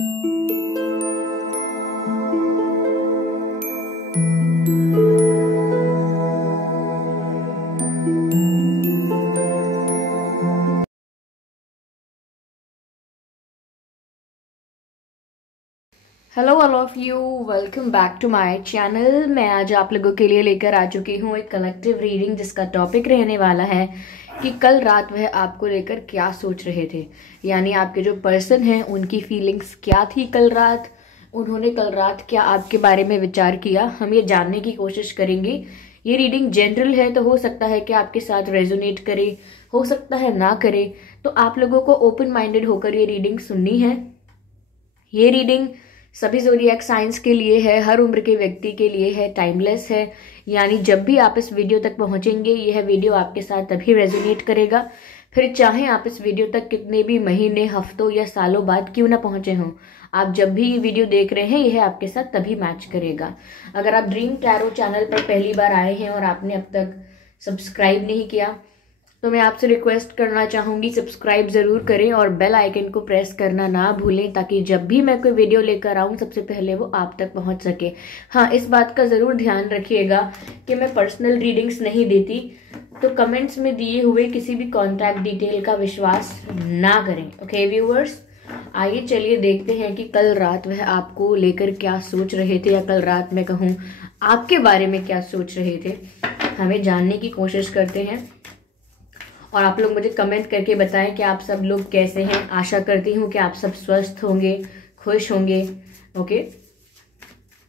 Hello all of you, welcome back to my channel. मैं आज आप लोगों के लिए लेकर आ चुकी हूँ एक कलेक्टिव रीडिंग जिसका टॉपिक रहने वाला है कि कल रात वह आपको लेकर क्या सोच रहे थे। यानी आपके जो पर्सन हैं उनकी फीलिंग्स क्या थी कल रात, उन्होंने कल रात क्या आपके बारे में विचार किया, हम ये जानने की कोशिश करेंगे। ये रीडिंग जनरल है तो हो सकता है कि आपके साथ रेजोनेट करे, हो सकता है ना करे। तो आप लोगों को ओपन माइंडेड होकर ये रीडिंग सुननी है। ये रीडिंग सभी ज़ोडिएक साइंस के लिए है, हर उम्र के व्यक्ति के लिए है, टाइमलेस है। यानी जब भी आप इस वीडियो तक पहुंचेंगे यह वीडियो आपके साथ तभी रेजोनेट करेगा, फिर चाहे आप इस वीडियो तक कितने भी महीने, हफ्तों या सालों बाद क्यों ना पहुंचे हों, आप जब भी ये वीडियो देख रहे हैं यह आपके साथ तभी मैच करेगा। अगर आप ड्रीम टैरो चैनल पर पहली बार आए हैं और आपने अब तक सब्सक्राइब नहीं किया तो मैं आपसे रिक्वेस्ट करना चाहूंगी सब्सक्राइब जरूर करें और बेल आइकन को प्रेस करना ना भूलें, ताकि जब भी मैं कोई वीडियो लेकर आऊं सबसे पहले वो आप तक पहुंच सके। हाँ, इस बात का जरूर ध्यान रखिएगा कि मैं पर्सनल रीडिंग्स नहीं देती, तो कमेंट्स में दिए हुए किसी भी कॉन्टैक्ट डिटेल का विश्वास ना करें। ओके व्यूअर्स, आइए चलिए देखते हैं कि कल रात वह आपको लेकर क्या सोच रहे थे, या कल रात मैं कहूँ आपके बारे में क्या सोच रहे थे। हमें जानने की कोशिश करते हैं और आप लोग मुझे कमेंट करके बताएं कि आप सब लोग कैसे हैं। आशा करती हूँ कि आप सब स्वस्थ होंगे, खुश होंगे। ओके,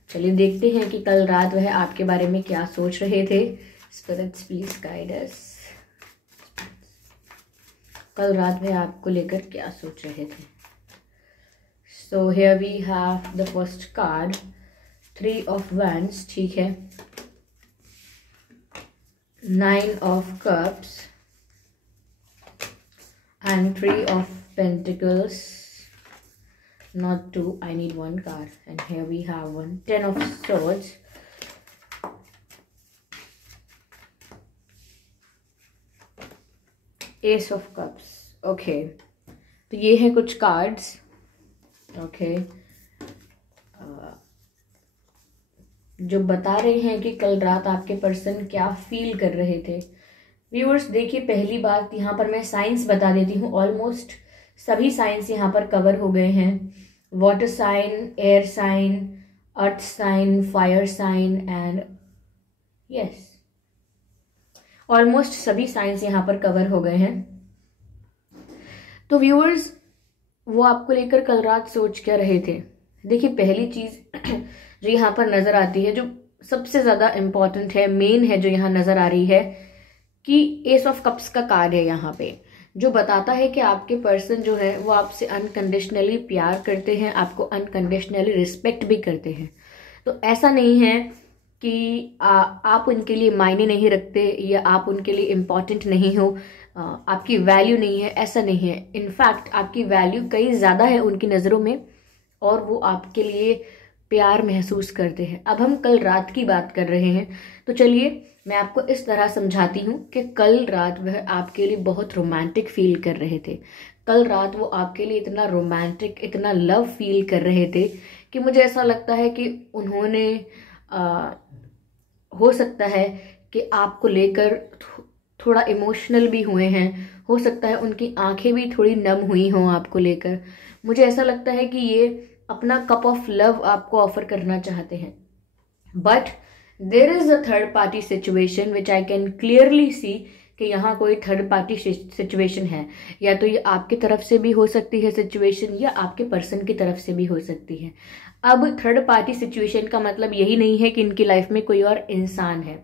चलिए देखते हैं कि कल रात वह आपके बारे में क्या सोच रहे थे। Spirits please guide us. कल रात वह आपको लेकर क्या सोच रहे थे। So here we have the first card, 3 of wands, ठीक है, 9 of cups and 3 of Pentacles. Not 2, I need 1 card. And here we have 1, 10 of Swords, Ace of Cups. Okay, तो ये हैं कुछ कार्ड्स। ओके, जो बता रहे हैं कि कल रात आपके पर्सन क्या फील कर रहे थे। व्यूअर्स देखिए, पहली बात यहाँ पर मैं साइंस बता देती हूँ। ऑलमोस्ट सभी साइंस यहाँ पर कवर हो गए हैं। Water sign, air sign, earth sign, fire sign and yes, almost सभी साइंस यहाँ पर कवर हो गए हैं। तो व्यूअर्स वो आपको लेकर कल रात सोच क्या रहे थे। देखिए, पहली चीज जो यहाँ पर नजर आती है, जो सबसे ज्यादा इंपॉर्टेंट है, मेन है, जो यहाँ नजर आ रही है कि एस ऑफ कप्स का कार्ड है यहाँ पे, जो बताता है कि आपके पर्सन जो है वो आपसे अनकंडीशनली प्यार करते हैं, आपको अनकंडीशनली रिस्पेक्ट भी करते हैं। तो ऐसा नहीं है कि आप उनके लिए मायने नहीं रखते या आप उनके लिए इम्पॉर्टेंट नहीं हो, आपकी वैल्यू नहीं है, ऐसा नहीं है। इनफैक्ट आपकी वैल्यू कई ज़्यादा है उनकी नज़रों में और वो आपके लिए प्यार महसूस करते हैं। अब हम कल रात की बात कर रहे हैं, तो चलिए मैं आपको इस तरह समझाती हूँ कि कल रात वह आपके लिए बहुत रोमांटिक फील कर रहे थे। कल रात वो आपके लिए इतना रोमांटिक, इतना लव फील कर रहे थे कि मुझे ऐसा लगता है कि उन्होंने हो सकता है कि आपको लेकर थोड़ा इमोशनल भी हुए हैं। हो सकता है उनकी आंखें भी थोड़ी नम हुई हों आपको लेकर। मुझे ऐसा लगता है कि ये अपना कप ऑफ लव आपको ऑफर करना चाहते हैं। But there is a third party situation which I can clearly see कि यहाँ कोई थर्ड पार्टी सिचुएशन है। या तो ये आपकी तरफ से भी हो सकती है सिचुएशन, या आपके पर्सन की तरफ से भी हो सकती है। अब थर्ड पार्टी सिचुएशन का मतलब यही नहीं है कि इनकी लाइफ में कोई और इंसान है।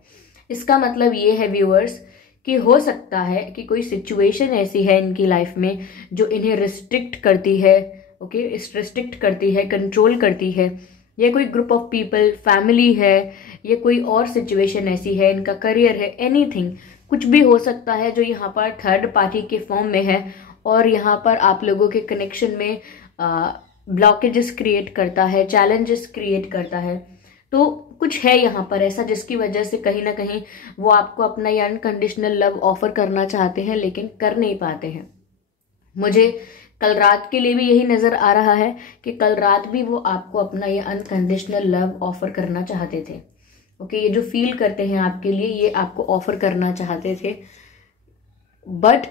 इसका मतलब ये है व्यूअर्स कि हो सकता है कि कोई सिचुएशन ऐसी है इनकी लाइफ में जो इन्हें रिस्ट्रिक्ट करती है। ओके, रिस्ट्रिक्ट करती है, कंट्रोल करती है। ये कोई ग्रुप ऑफ पीपल, फैमिली है, ये कोई और सिचुएशन ऐसी है, इनका करियर है, एनीथिंग, कुछ भी हो सकता है जो यहाँ पर थर्ड पार्टी के फॉर्म में है और यहाँ पर आप लोगों के कनेक्शन में ब्लॉकेजेस क्रिएट करता है, चैलेंजेस क्रिएट करता है। तो कुछ है यहाँ पर ऐसा जिसकी वजह से कहीं ना कहीं वो आपको अपना ये अनकंडीशनल लव ऑफर करना चाहते हैं लेकिन कर नहीं पाते हैं। मुझे कल रात के लिए भी यही नजर आ रहा है कि कल रात भी वो आपको अपना ये अनकंडीशनल लव ऑफर करना चाहते थे। ओके, ये जो फील करते हैं आपके लिए ये आपको ऑफर करना चाहते थे, बट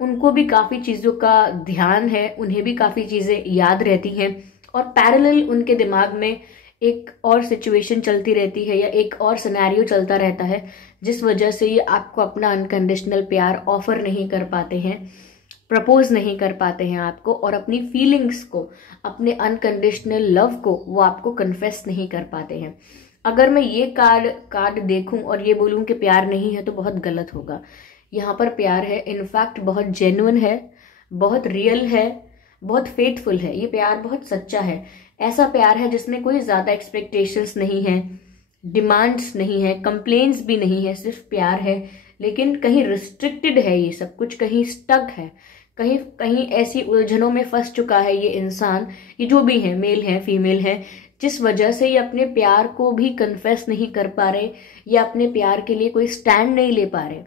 उनको भी काफ़ी चीज़ों का ध्यान है, उन्हें भी काफ़ी चीज़ें याद रहती हैं और पैरेलल उनके दिमाग में एक और सिचुएशन चलती रहती है या एक और सिनेरियो चलता रहता है, जिस वजह से ये आपको अपना अनकंडीशनल प्यार ऑफर नहीं कर पाते हैं, प्रपोज नहीं कर पाते हैं आपको, और अपनी फीलिंग्स को, अपने अनकंडीशनल लव को वो आपको कन्फेस नहीं कर पाते हैं। अगर मैं ये कार्ड देखूं और ये बोलूं कि प्यार नहीं है तो बहुत गलत होगा। यहाँ पर प्यार है, इनफैक्ट बहुत जेन्युइन है, बहुत रियल है, बहुत फेथफुल है। ये प्यार बहुत सच्चा है। ऐसा प्यार है जिसमें कोई ज़्यादा एक्सपेक्टेशंस नहीं है, डिमांड्स नहीं है, कंप्लेंट्स भी नहीं है, सिर्फ प्यार है। लेकिन कहीं रिस्ट्रिक्टेड है ये सब कुछ, कहीं स्टक है, कहीं कहीं ऐसी उलझनों में फंस चुका है ये इंसान, ये जो भी है, मेल है फीमेल है, जिस वजह से ये अपने प्यार को भी कन्फेस नहीं कर पा रहे या अपने प्यार के लिए कोई स्टैंड नहीं ले पा रहे।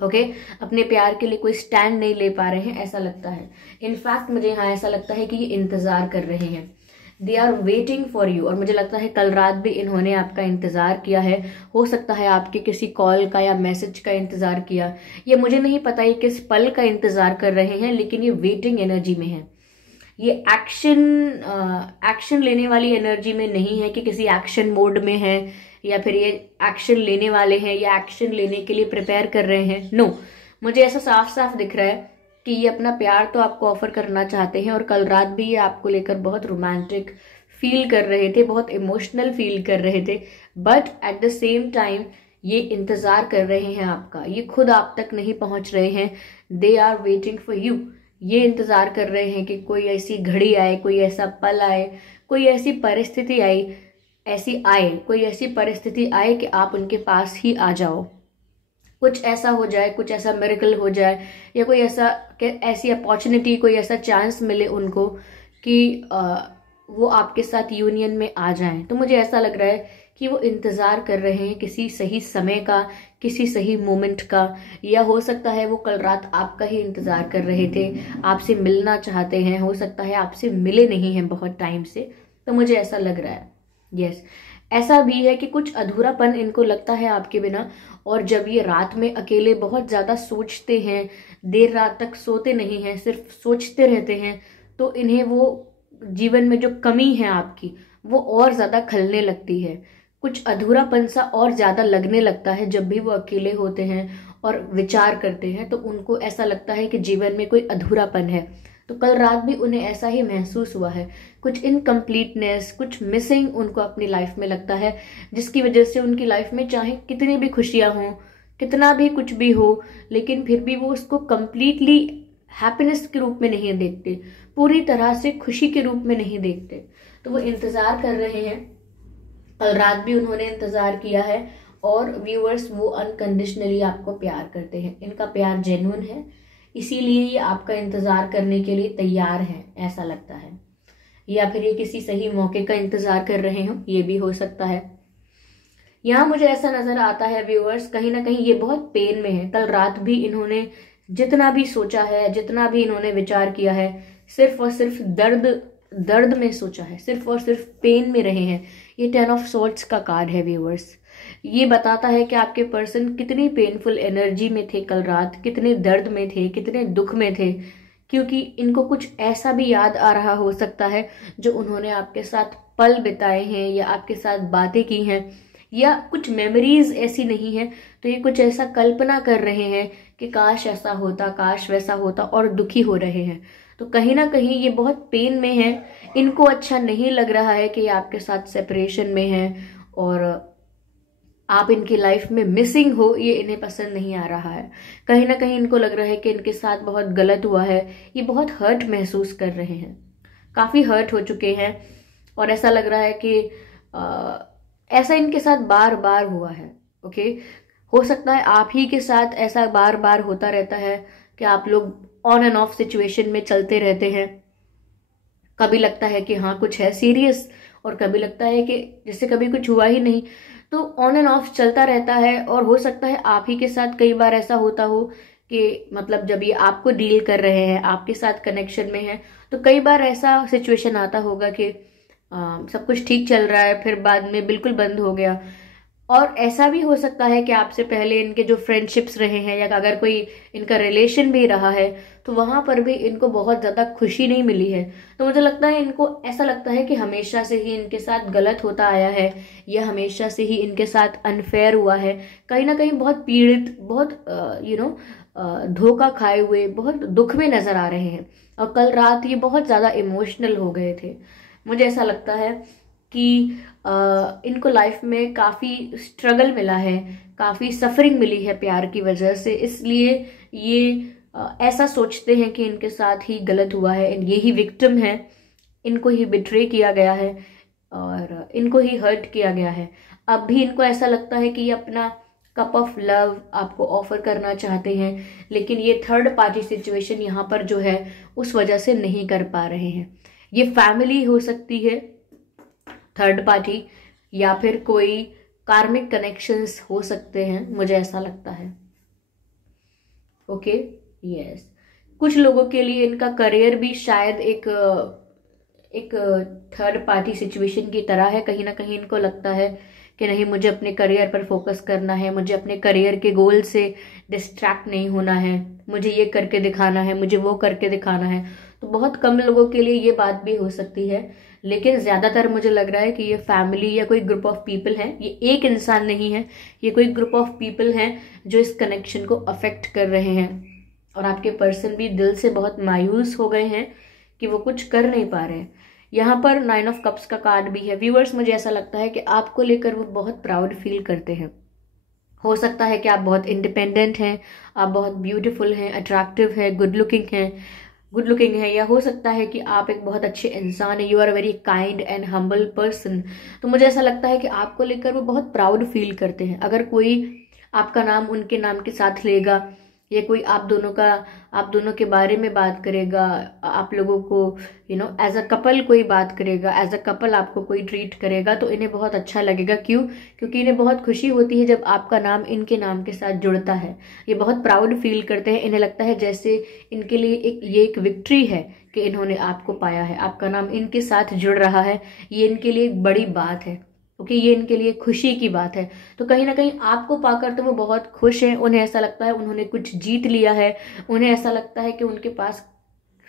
ओके, अपने प्यार के लिए कोई स्टैंड नहीं ले पा रहे हैं, ऐसा लगता है। इनफैक्ट मुझे यहाँ ऐसा लगता है कि ये इंतजार कर रहे हैं, they are waiting for you. और मुझे लगता है कल रात भी इन्होंने आपका इंतजार किया है। हो सकता है आपके किसी कॉल का या मैसेज का इंतजार किया, ये मुझे नहीं पता ये किस पल का इंतजार कर रहे हैं, लेकिन ये वेटिंग एनर्जी में है। ये एक्शन लेने वाली एनर्जी में नहीं है कि किसी एक्शन मोड में है या फिर ये एक्शन लेने वाले हैं या एक्शन लेने के लिए प्रिपेयर कर रहे हैं। नो, मुझे ऐसा साफ साफ दिख रहा है कि ये अपना प्यार तो आपको ऑफर करना चाहते हैं और कल रात भी ये आपको लेकर बहुत रोमांटिक फील कर रहे थे, बहुत इमोशनल फील कर रहे थे, but at the same time ये इंतजार कर रहे हैं आपका। ये खुद आप तक नहीं पहुंच रहे हैं, they are waiting for you. ये इंतजार कर रहे हैं कि कोई ऐसी घड़ी आए, कोई ऐसा पल आए, कोई ऐसी परिस्थिति कोई ऐसी परिस्थिति आए कि आप उनके पास ही आ जाओ। कुछ ऐसा हो जाए, कुछ ऐसा मिरेकल हो जाए या कोई ऐसी अपॉर्चुनिटी, कोई ऐसा चांस मिले उनको कि वो आपके साथ यूनियन में आ जाएं। तो मुझे ऐसा लग रहा है कि वो इंतज़ार कर रहे हैं किसी सही समय का, किसी सही मोमेंट का, या हो सकता है वो कल रात आपका ही इंतज़ार कर रहे थे, आपसे मिलना चाहते हैं, हो सकता है आपसे मिले नहीं हैं बहुत टाइम से। तो मुझे ऐसा लग रहा है, यस, ऐसा भी है कि कुछ अधूरापन इनको लगता है आपके बिना। और जब ये रात में अकेले बहुत ज़्यादा सोचते हैं, देर रात तक सोते नहीं हैं, सिर्फ सोचते रहते हैं, तो इन्हें वो जीवन में जो कमी है आपकी वो और ज़्यादा खलने लगती है। कुछ अधूरापन सा और ज़्यादा लगने लगता है जब भी वो अकेले होते हैं और विचार करते हैं, तो उनको ऐसा लगता है कि जीवन में कोई अधूरापन है। तो कल रात भी उन्हें ऐसा ही महसूस हुआ है, कुछ इनकम्प्लीटनेस, कुछ मिसिंग उनको अपनी लाइफ में लगता है, जिसकी वजह से उनकी लाइफ में चाहे कितनी भी खुशियां हों, कितना भी कुछ भी हो, लेकिन फिर भी वो उसको कंप्लीटली हैप्पीनेस के रूप में नहीं देखते, पूरी तरह से खुशी के रूप में नहीं देखते। तो वो इंतज़ार कर रहे हैं, कल रात भी उन्होंने इंतज़ार किया है। और व्यूअर्स, वो अनकंडीशनली आपको प्यार करते हैं, इनका प्यार जेन्युइन है, इसीलिए ये आपका इंतज़ार करने के लिए तैयार हैं, ऐसा लगता है। या फिर ये किसी सही मौके का इंतज़ार कर रहे हो, ये भी हो सकता है। यहाँ मुझे ऐसा नज़र आता है व्यूअर्स, कहीं ना कहीं ये बहुत पेन में है। कल रात भी इन्होंने जितना भी सोचा है, जितना भी इन्होंने विचार किया है, सिर्फ और सिर्फ दर्द में सोचा है, सिर्फ और सिर्फ पेन में रहे हैं। ये 10 ऑफ सॉर्ड्स का कार्ड है व्यूअर्स। ये बताता है कि आपके पर्सन कितनी पेनफुल एनर्जी में थे कल रात, कितने दर्द में थे, कितने दुख में थे, क्योंकि इनको कुछ ऐसा भी याद आ रहा हो सकता है जो उन्होंने आपके साथ पल बिताए हैं या आपके साथ बातें की हैं, या कुछ मेमोरीज ऐसी नहीं है, तो ये कुछ ऐसा कल्पना कर रहे हैं कि काश ऐसा होता, काश वैसा होता, और दुखी हो रहे हैं। तो कहीं ना कहीं ये बहुत पेन में है, इनको अच्छा नहीं लग रहा है कि ये आपके साथ सेपरेशन में है और आप इनकी लाइफ में मिसिंग हो, ये इन्हें पसंद नहीं आ रहा है। कहीं ना कहीं इनको लग रहा है कि इनके साथ बहुत गलत हुआ है, ये बहुत हर्ट महसूस कर रहे हैं, काफ़ी हर्ट हो चुके हैं। और ऐसा लग रहा है कि ऐसा इनके साथ बार बार हुआ है। ओके, हो सकता है आप ही के साथ ऐसा बार बार होता रहता है कि आप लोग ऑन एंड ऑफ सिचुएशन में चलते रहते हैं। कभी लगता है कि हाँ कुछ है सीरियस, और कभी लगता है कि जैसे कभी कुछ हुआ ही नहीं। तो ऑन एंड ऑफ चलता रहता है, और हो सकता है आप ही के साथ कई बार ऐसा होता हो कि मतलब जब ये आपको डील कर रहे हैं, आपके साथ कनेक्शन में है, तो कई बार ऐसा सिचुएशन आता होगा कि सब कुछ ठीक चल रहा है, फिर बाद में बिल्कुल बंद हो गया। और ऐसा भी हो सकता है कि आपसे पहले इनके जो फ्रेंडशिप्स रहे हैं या अगर कोई इनका रिलेशन भी रहा है, तो वहां पर भी इनको बहुत ज्यादा खुशी नहीं मिली है। तो मुझे लगता है इनको ऐसा लगता है कि हमेशा से ही इनके साथ गलत होता आया है, या हमेशा से ही इनके साथ अनफेयर हुआ है। कहीं ना कहीं बहुत पीड़ित, बहुत धोखा खाए हुए, बहुत दुख में नजर आ रहे हैं। और कल रात ये बहुत ज्यादा इमोशनल हो गए थे। मुझे ऐसा लगता है कि इनको लाइफ में काफ़ी स्ट्रगल मिला है, काफ़ी सफरिंग मिली है प्यार की वजह से, इसलिए ये ऐसा सोचते हैं कि इनके साथ ही गलत हुआ है, ये ही विक्टिम है, इनको ही बिट्रे किया गया है और इनको ही हर्ट किया गया है। अब भी इनको ऐसा लगता है कि ये अपना कप ऑफ लव आपको ऑफर करना चाहते हैं, लेकिन ये थर्ड पार्टी सिचुएशन यहाँ पर जो है उस वजह से नहीं कर पा रहे हैं। ये फैमिली हो सकती है, थर्ड पार्टी, या फिर कोई कार्मिक कनेक्शंस हो सकते हैं, मुझे ऐसा लगता है। Okay, yes. कुछ लोगों के लिए इनका करियर भी शायद एक एक थर्ड पार्टी सिचुएशन की तरह है। कहीं ना कहीं इनको लगता है कि नहीं, मुझे अपने करियर पर फोकस करना है, मुझे अपने करियर के गोल से डिस्ट्रैक्ट नहीं होना है, मुझे ये करके दिखाना है, मुझे वो करके दिखाना है। तो बहुत कम लोगों के लिए ये बात भी हो सकती है, लेकिन ज्यादातर मुझे लग रहा है कि ये फैमिली या कोई ग्रुप ऑफ पीपल है, ये एक इंसान नहीं है, ये कोई ग्रुप ऑफ पीपल हैं जो इस कनेक्शन को अफेक्ट कर रहे हैं। और आपके पर्सन भी दिल से बहुत मायूस हो गए हैं कि वो कुछ कर नहीं पा रहे हैं। यहाँ पर 9 ऑफ कप्स का कार्ड भी है। व्यूअर्स, मुझे ऐसा लगता है कि आपको लेकर वो बहुत प्राउड फील करते हैं। हो सकता है कि आप बहुत इंडिपेंडेंट हैं, आप बहुत ब्यूटीफुल हैं, अट्रैक्टिव हैं, गुड लुकिंग है, या हो सकता है कि आप एक बहुत अच्छे इंसान हैं, you are very kind and humble person. तो मुझे ऐसा लगता है कि आपको लेकर वो बहुत प्राउड फील करते हैं। अगर कोई आपका नाम उनके नाम के साथ लेगा, या कोई आप दोनों के बारे में बात करेगा, आप लोगों को एज अ कपल कोई बात करेगा, एज अ कपल आपको कोई ट्रीट करेगा, तो इन्हें बहुत अच्छा लगेगा। क्यों? क्योंकि इन्हें बहुत खुशी होती है जब आपका नाम इनके नाम के साथ जुड़ता है। ये बहुत प्राउड फील करते हैं, इन्हें लगता है जैसे इनके लिए ये एक विक्ट्री है कि इन्होंने आपको पाया है, आपका नाम इनके साथ जुड़ रहा है। ये इनके लिए एक बड़ी बात है, ओके, ये इनके लिए खुशी की बात है। तो कहीं ना कहीं आपको पाकर तो वो बहुत खुश हैं, उन्हें ऐसा लगता है उन्होंने कुछ जीत लिया है, उन्हें ऐसा लगता है कि उनके पास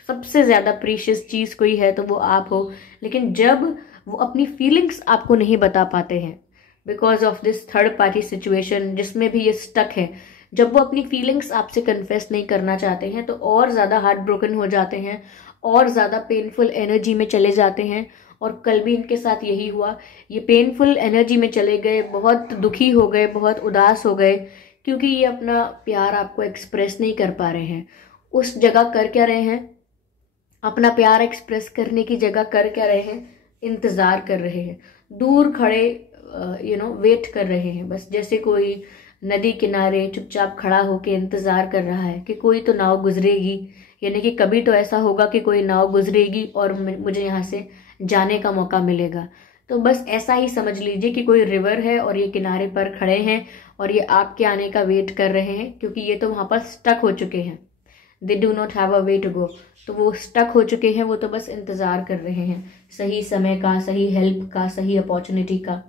सबसे ज्यादा प्रीशियस चीज कोई है तो वो आप हो। लेकिन जब वो अपनी फीलिंग्स आपको नहीं बता पाते हैं because of this third party situation जिसमें भी ये स्टक है, जब वो अपनी फीलिंग्स आपसे कन्फेस नहीं करना चाहते हैं, तो और ज्यादा हार्ट ब्रोकन हो जाते हैं, और ज्यादा पेनफुल एनर्जी में चले जाते हैं। और कल भी इनके साथ यही हुआ, ये पेनफुल एनर्जी में चले गए, बहुत दुखी हो गए, बहुत उदास हो गए, क्योंकि ये अपना प्यार आपको एक्सप्रेस नहीं कर पा रहे हैं। उस जगह कर क्या रहे हैं? अपना प्यार एक्सप्रेस करने की जगह कर क्या रहे हैं? इंतजार कर रहे हैं, दूर खड़े वेट कर रहे हैं, बस जैसे कोई नदी किनारे चुपचाप खड़ा होकर इंतजार कर रहा है कि कोई तो नाव गुजरेगी, यानी कि कभी तो ऐसा होगा कि कोई नाव गुजरेगी और मुझे यहाँ से जाने का मौका मिलेगा। तो बस ऐसा ही समझ लीजिए कि कोई रिवर है और ये किनारे पर खड़े हैं और ये आपके आने का वेट कर रहे हैं, क्योंकि ये तो वहां पर स्टक हो चुके हैं, they do not have a way to go. तो वो स्टक हो चुके हैं, वो तो बस इंतजार कर रहे हैं सही समय का, सही हेल्प का, सही अपॉर्चुनिटी का,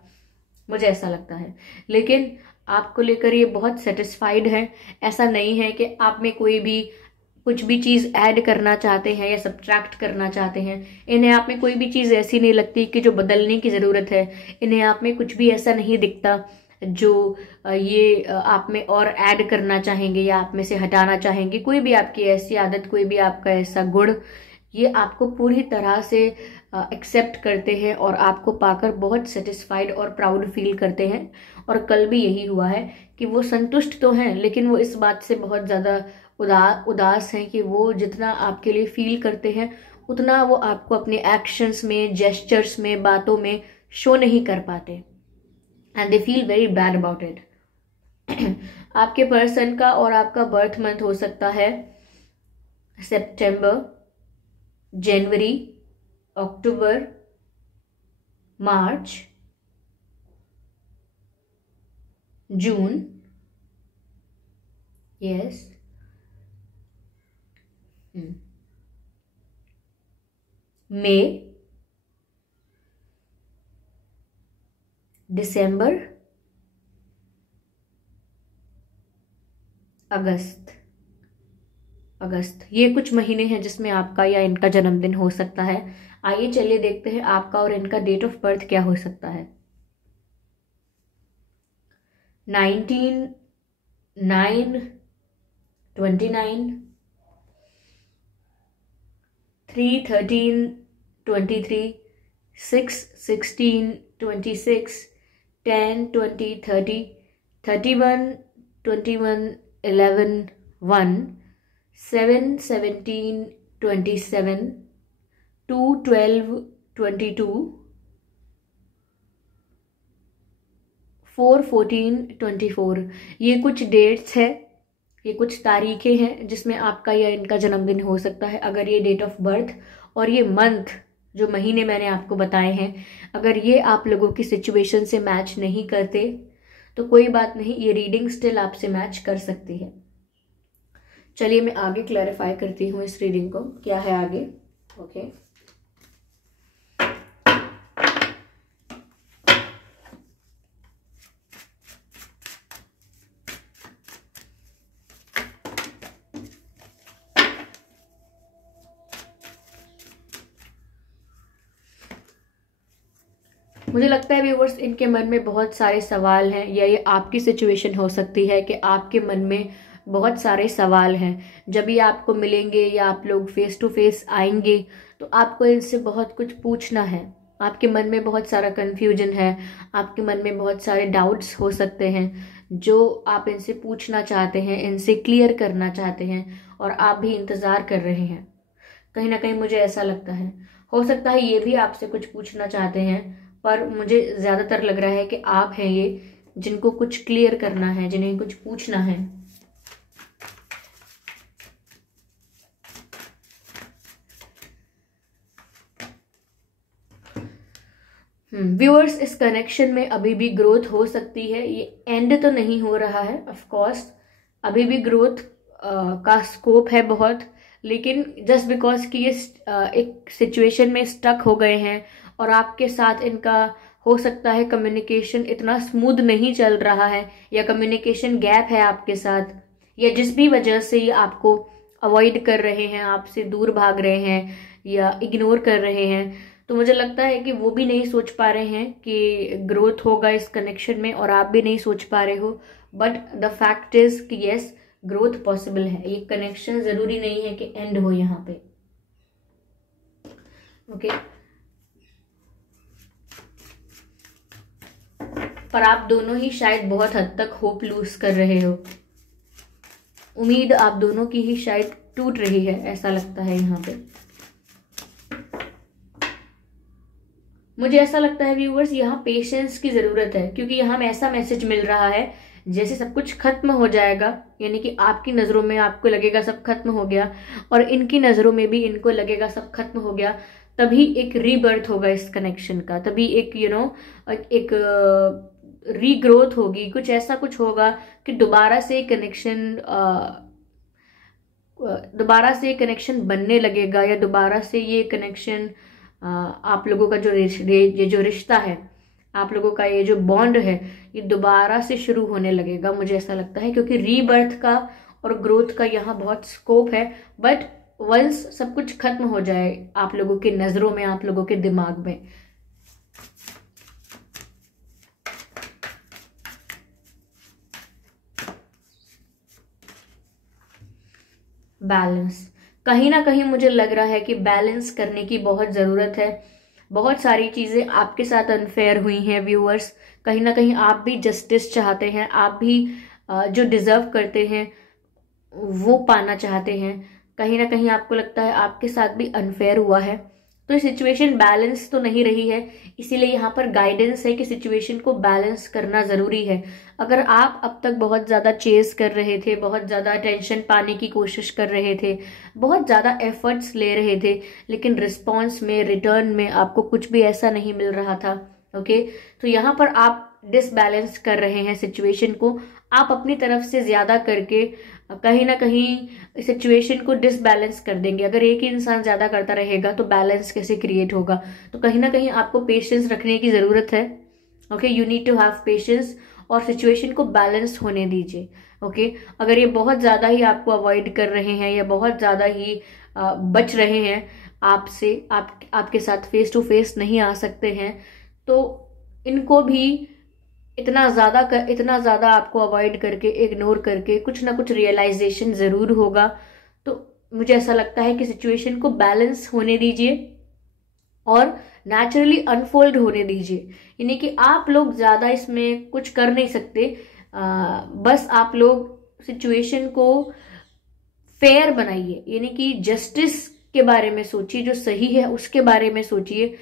मुझे ऐसा लगता है। लेकिन आपको लेकर ये बहुत सेटिस्फाइड है। ऐसा नहीं है कि आप में कोई भी कुछ भी चीज ऐड करना चाहते हैं या सब्ट्रैक्ट करना चाहते हैं। इन्हें आप में कोई भी चीज ऐसी नहीं लगती कि जो बदलने की जरूरत है। इन्हें आप में कुछ भी ऐसा नहीं दिखता जो ये आप में और ऐड करना चाहेंगे या आप में से हटाना चाहेंगे। कोई भी आपकी ऐसी आदत, कोई भी आपका ऐसा गुण, ये आपको पूरी तरह से एक्सेप्ट करते हैं और आपको पाकर बहुत सेटिस्फाइड और प्राउड फील करते हैं। और कल भी यही हुआ है कि वो संतुष्ट तो हैं, लेकिन वो इस बात से बहुत ज्यादा उदास हैं कि वो जितना आपके लिए फील करते हैं उतना वो आपको अपने एक्शंस में, जेस्चर्स में, बातों में शो नहीं कर पाते, and they feel very bad about it. आपके पर्सन का और आपका बर्थ मंथ हो सकता है सितंबर, जनवरी, अक्टूबर, मार्च, जून, यस, मई, दिसंबर, अगस्त। ये कुछ महीने हैं जिसमें आपका या इनका जन्मदिन हो सकता है। आइए चलिए देखते हैं आपका और इनका डेट ऑफ बर्थ क्या हो सकता है। 19/9/29, 3/13/23, 6/16/26, 10/20/30, 31/21/11/1, 7/17/27, 2/12/22, 4/14/24। ये कुछ डेट्स है, ये कुछ तारीखें हैं जिसमें आपका या इनका जन्मदिन हो सकता है। अगर ये डेट ऑफ बर्थ और ये मंथ, जो महीने मैंने आपको बताए हैं, अगर ये आप लोगों की सिचुएशन से मैच नहीं करते तो कोई बात नहीं, ये रीडिंग स्टिल आपसे मैच कर सकती है। चलिए मैं आगे क्लैरिफाई करती हूँ इस रीडिंग को, क्या है आगे। ओके, मुझे लगता है व्यूअर्स इनके मन में बहुत सारे सवाल हैं, या ये आपकी सिचुएशन हो सकती है कि आपके मन में बहुत सारे सवाल हैं। जब ये आपको मिलेंगे या आप लोग फेस टू फेस आएंगे तो आपको इनसे बहुत कुछ पूछना है। आपके मन में बहुत सारा कन्फ्यूजन है, आपके मन में बहुत सारे डाउट्स हो सकते हैं जो आप इनसे पूछना चाहते हैं, इनसे क्लियर करना चाहते हैं, और आप भी इंतज़ार कर रहे हैं। कहीं ना कहीं मुझे ऐसा लगता है, हो सकता है ये भी आपसे कुछ पूछना चाहते हैं, पर मुझे ज़्यादातर लग रहा है कि आप हैं ये जिनको कुछ क्लियर करना है, जिन्हें कुछ पूछना है। व्यूअर्स, इस कनेक्शन में अभी भी ग्रोथ हो सकती है, ये एंड तो नहीं हो रहा है। ऑफ कोर्स अभी भी ग्रोथ का स्कोप है बहुत, लेकिन जस्ट बिकॉज कि ये एक सिचुएशन में स्टक हो गए हैं और आपके साथ इनका हो सकता है कम्युनिकेशन इतना स्मूथ नहीं चल रहा है, या कम्युनिकेशन गैप है आपके साथ, या जिस भी वजह से ये आपको अवॉइड कर रहे हैं, आपसे दूर भाग रहे हैं या इग्नोर कर रहे हैं, तो मुझे लगता है कि वो भी नहीं सोच पा रहे हैं कि ग्रोथ होगा इस कनेक्शन में, और आप भी नहीं सोच पा रहे हो। बट द फैक्ट इज कि यस, ग्रोथ पॉसिबल है। ये कनेक्शन जरूरी नहीं है कि एंड हो यहाँ पे। ओके, पर आप दोनों ही शायद बहुत हद तक होप लूज कर रहे हो। उम्मीद आप दोनों की ही शायद टूट रही है, ऐसा लगता है यहाँ पे। मुझे ऐसा लगता है व्यूअर्स, यहाँ पेशेंस की जरूरत है, क्योंकि यहाँ में ऐसा मैसेज मिल रहा है जैसे सब कुछ खत्म हो जाएगा, यानी कि आपकी नजरों में आपको लगेगा सब खत्म हो गया, और इनकी नजरों में भी इनको लगेगा सब खत्म हो गया। तभी एक रीबर्थ होगा इस कनेक्शन का, तभी एक एक रीग्रोथ होगी, कुछ ऐसा कुछ होगा कि दोबारा से कनेक्शन बनने लगेगा, या दोबारा से ये कनेक्शन आप लोगों का ये जो रिश्ता है, आप लोगों का ये जो बॉन्ड है, ये दोबारा से शुरू होने लगेगा। मुझे ऐसा लगता है क्योंकि रीबर्थ का और ग्रोथ का यहाँ बहुत स्कोप है। बट वंस सब कुछ खत्म हो जाए आप लोगों की नजरों में, आप लोगों के दिमाग में, बैलेंस, कहीं ना कहीं मुझे लग रहा है कि बैलेंस करने की बहुत ज़रूरत है। बहुत सारी चीज़ें आपके साथ अनफेयर हुई हैं व्यूअर्स, कहीं ना कहीं आप भी जस्टिस चाहते हैं, आप भी जो डिज़र्व करते हैं वो पाना चाहते हैं। कहीं ना कहीं आपको लगता है आपके साथ भी अनफेयर हुआ है, तो ये सिचुएशन बैलेंस तो नहीं रही है। इसीलिए यहाँ पर गाइडेंस है कि सिचुएशन को बैलेंस करना ज़रूरी है। अगर आप अब तक बहुत ज़्यादा चेस कर रहे थे, बहुत ज़्यादा अटेंशन पाने की कोशिश कर रहे थे, बहुत ज़्यादा एफर्ट्स ले रहे थे, लेकिन रिस्पॉन्स में, रिटर्न में आपको कुछ भी ऐसा नहीं मिल रहा था, ओके, तो यहाँ पर आप डिसबैलेंस कर रहे हैं सिचुएशन को। आप अपनी तरफ से ज़्यादा करके कहीं ना कहीं सिचुएशन को डिसबैलेंस कर देंगे। अगर एक ही इंसान ज्यादा करता रहेगा तो बैलेंस कैसे क्रिएट होगा? तो कहीं ना कहीं आपको पेशेंस रखने की जरूरत है। Okay, you need to have patience और सिचुएशन को बैलेंस होने दीजिए। ओके, अगर ये बहुत ज्यादा ही आपको अवॉइड कर रहे हैं या बहुत ज्यादा ही बच रहे हैं आपसे, आपके साथ फेस टू फेस नहीं आ सकते हैं, तो इनको भी इतना ज्यादा आपको अवॉइड करके, इग्नोर करके कुछ ना कुछ रियलाइजेशन जरूर होगा। तो मुझे ऐसा लगता है कि सिचुएशन को बैलेंस होने दीजिए और नेचुरली अनफोल्ड होने दीजिए। यानी कि आप लोग ज्यादा इसमें कुछ कर नहीं सकते, बस आप लोग सिचुएशन को फेयर बनाइए। यानी कि जस्टिस के बारे में सोचिए, जो सही है उसके बारे में सोचिए,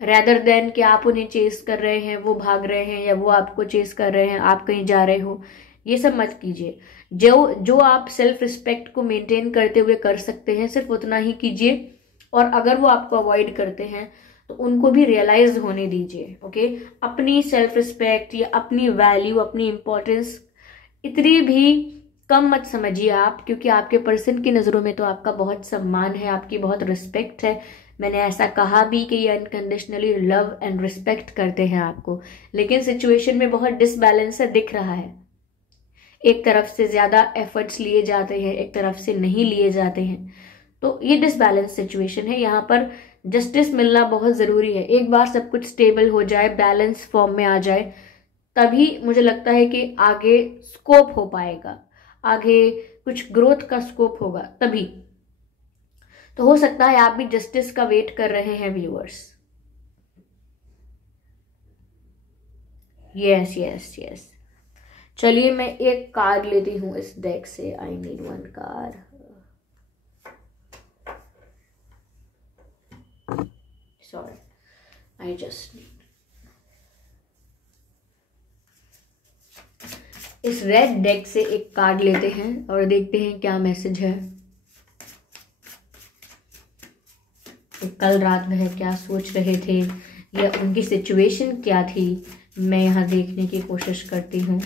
रेदर देन कि आप उन्हें चेस कर रहे हैं, वो भाग रहे हैं, या वो आपको चेस कर रहे हैं, आप कहीं जा रहे हो। ये सब मत कीजिए। जो जो आप सेल्फ रिस्पेक्ट को मेंटेन करते हुए कर सकते हैं, सिर्फ उतना ही कीजिए। और अगर वो आपको अवॉइड करते हैं तो उनको भी रियलाइज होने दीजिए। ओके, अपनी सेल्फ रिस्पेक्ट या अपनी वैल्यू, अपनी इंपॉर्टेंस इतनी भी कम मत समझिए आप, क्योंकि आपके पर्सन की नजरों में तो आपका बहुत सम्मान है, आपकी बहुत रिस्पेक्ट है। मैंने ऐसा कहा भी कि ये अनकंडीशनली लव एंड रिस्पेक्ट करते हैं आपको, लेकिन सिचुएशन में बहुत डिसबैलेंस दिख रहा है। एक तरफ से ज्यादा एफर्ट्स लिए जाते हैं, एक तरफ से नहीं लिए जाते हैं, तो ये डिसबैलेंस सिचुएशन है। यहाँ पर जस्टिस मिलना बहुत जरूरी है। एक बार सब कुछ स्टेबल हो जाए, बैलेंस फॉर्म में आ जाए, तभी मुझे लगता है कि आगे स्कोप हो पाएगा, आगे कुछ ग्रोथ का स्कोप होगा तभी। तो हो सकता है आप भी जस्टिस का वेट कर रहे हैं व्यूअर्स। Yes yes yes. चलिए मैं एक कार्ड लेती हूं इस डेक से। I need one card. Sorry, I just need इस रेड डेक से एक कार्ड लेते हैं और देखते हैं क्या मैसेज है। कल रात वह क्या सोच रहे थे या उनकी सिचुएशन क्या थी, मैं यहाँ देखने की कोशिश करती हूँ।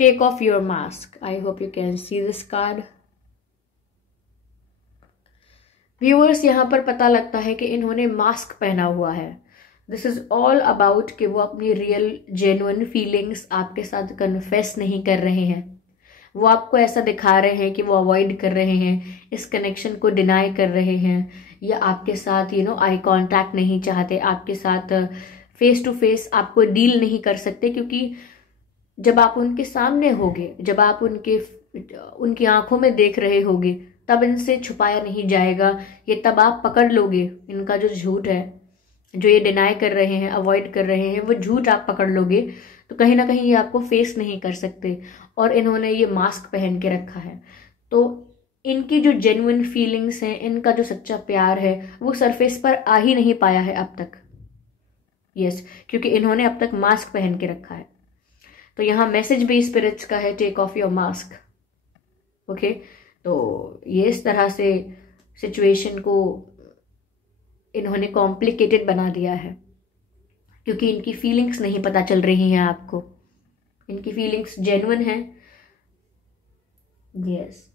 Take off your mask. I hope you can see this card. Viewers, यहाँ पर पता लगता है कि इन्होंने मास्क पहना हुआ है। दिस इज ऑल अबाउट कि वो अपनी रियल जेन्युइन फीलिंग्स आपके साथ कन्फेस नहीं कर रहे हैं। वो आपको ऐसा दिखा रहे हैं कि वो अवॉइड कर रहे हैं, इस कनेक्शन को डिनाई कर रहे हैं, या आपके साथ आई कांटेक्ट नहीं चाहते, आपके साथ फेस टू फेस आपको डील नहीं कर सकते। क्योंकि जब आप उनके सामने होगे, जब आप उनकी आंखों में देख रहे होगे, तब इनसे छुपाया नहीं जाएगा। ये तब आप पकड़ लोगे इनका जो झूठ है, जो ये डिनाई कर रहे हैं, अवॉइड कर रहे हैं, वो झूठ आप पकड़ लोगे। तो कहीं ना कहीं ये आपको फेस नहीं कर सकते। और इन्होंने ये मास्क पहन के रखा है, तो इनकी जो जेन्युइन फीलिंग्स हैं, इनका जो सच्चा प्यार है, वो सरफेस पर आ ही नहीं पाया है अब तक। यस, क्योंकि इन्होंने अब तक मास्क पहन के रखा है। तो यहाँ मैसेज भी स्पिरिट्स का है, take off your mask. Okay, तो ये इस तरह से सिचुएशन को इन्होंने कॉम्प्लिकेटेड बना दिया है, क्योंकि इनकी फीलिंग्स नहीं पता चल रही हैं आपको। इनकी फीलिंग्स जेन्युइन हैं। यस,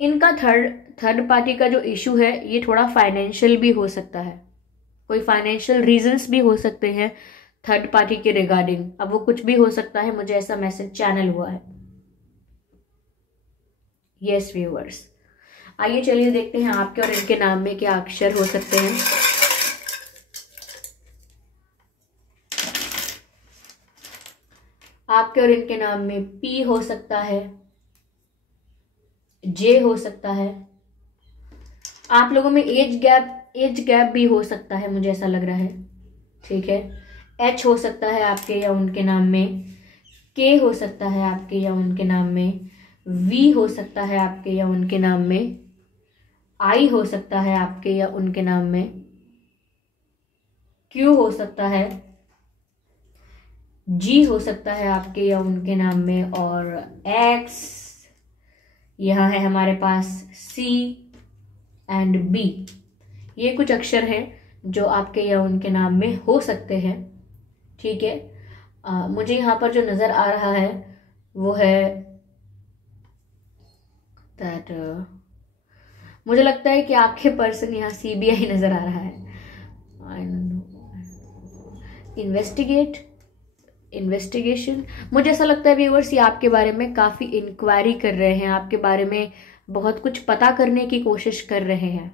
इनका थर्ड पार्टी का जो इशू है, ये थोड़ा फाइनेंशियल भी हो सकता है। कोई फाइनेंशियल रीजंस भी हो सकते हैं थर्ड पार्टी के रिगार्डिंग। अब वो कुछ भी हो सकता है, मुझे ऐसा मैसेज चैनल हुआ है। यस व्यूअर्स, आइए चलिए देखते हैं आपके और इनके नाम में क्या अक्षर हो सकते हैं। आपके और इनके नाम में पी हो सकता है, जे हो सकता है। आप लोगों में एज गैप भी हो सकता है, मुझे ऐसा लग रहा है। ठीक है, एच हो सकता है आपके या उनके नाम में, के हो सकता है आपके या उनके नाम में, वी हो सकता है आपके या उनके नाम में, आई हो सकता है आपके या उनके नाम में, क्यू हो सकता है, जी हो सकता है आपके या उनके नाम में, और एक्स यहाँ है हमारे पास, सी एंड बी। ये कुछ अक्षर हैं जो आपके या उनके नाम में हो सकते हैं। ठीक है। मुझे यहाँ पर जो नज़र आ रहा है वो है दैट मुझे लगता है कि आपके पर्सन यहाँ CBI नज़र आ रहा है। I don't know, investigation. मुझे ऐसा लगता है व्यूअर्स ये आपके बारे में काफ़ी इंक्वायरी कर रहे हैं, आपके बारे में बहुत कुछ पता करने की कोशिश कर रहे हैं,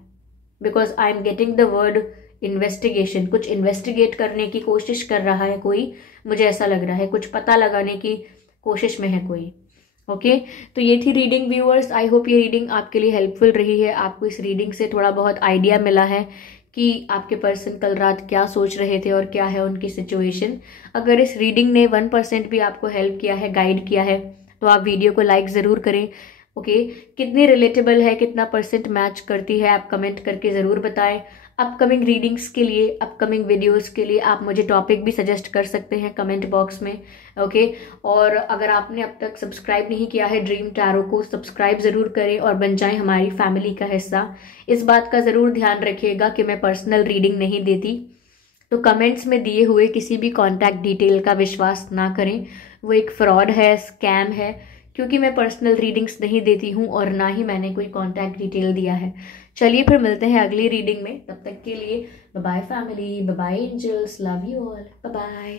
because I am getting the word investigation. कुछ इन्वेस्टिगेट करने की कोशिश कर रहा है कोई, मुझे ऐसा लग रहा है कुछ पता लगाने की कोशिश में है कोई। ओके तो ये थी रीडिंग व्यूअर्स। आई होप ये रीडिंग आपके लिए हेल्पफुल रही है, आपको इस रीडिंग से थोड़ा बहुत आइडिया मिला है कि आपके पर्सन कल रात क्या सोच रहे थे और क्या है उनकी सिचुएशन। अगर इस रीडिंग ने 1% भी आपको हेल्प किया है, गाइड किया है, तो आप वीडियो को लाइक ज़रूर करें। ओके कितनी रिलेटेबल है, कितना परसेंट मैच करती है, आप कमेंट करके ज़रूर बताएं। अपकमिंग रीडिंग्स के लिए, अपकमिंग वीडियोस के लिए आप मुझे टॉपिक भी सजेस्ट कर सकते हैं कमेंट बॉक्स में। ओके और अगर आपने अब तक सब्सक्राइब नहीं किया है ड्रीम टैरो को, सब्सक्राइब ज़रूर करें और बन जाएं हमारी फैमिली का हिस्सा। इस बात का ज़रूर ध्यान रखिएगा कि मैं पर्सनल रीडिंग नहीं देती, तो कमेंट्स में दिए हुए किसी भी कॉन्टैक्ट डिटेल का विश्वास ना करें, वो एक फ्रॉड है, स्कैम है, क्योंकि मैं पर्सनल रीडिंग्स नहीं देती हूँ और ना ही मैंने कोई कॉन्टैक्ट डिटेल दिया है। चलिए फिर मिलते हैं अगली रीडिंग में, तब तक के लिए bye bye family, bye bye angels, love you all, bye bye.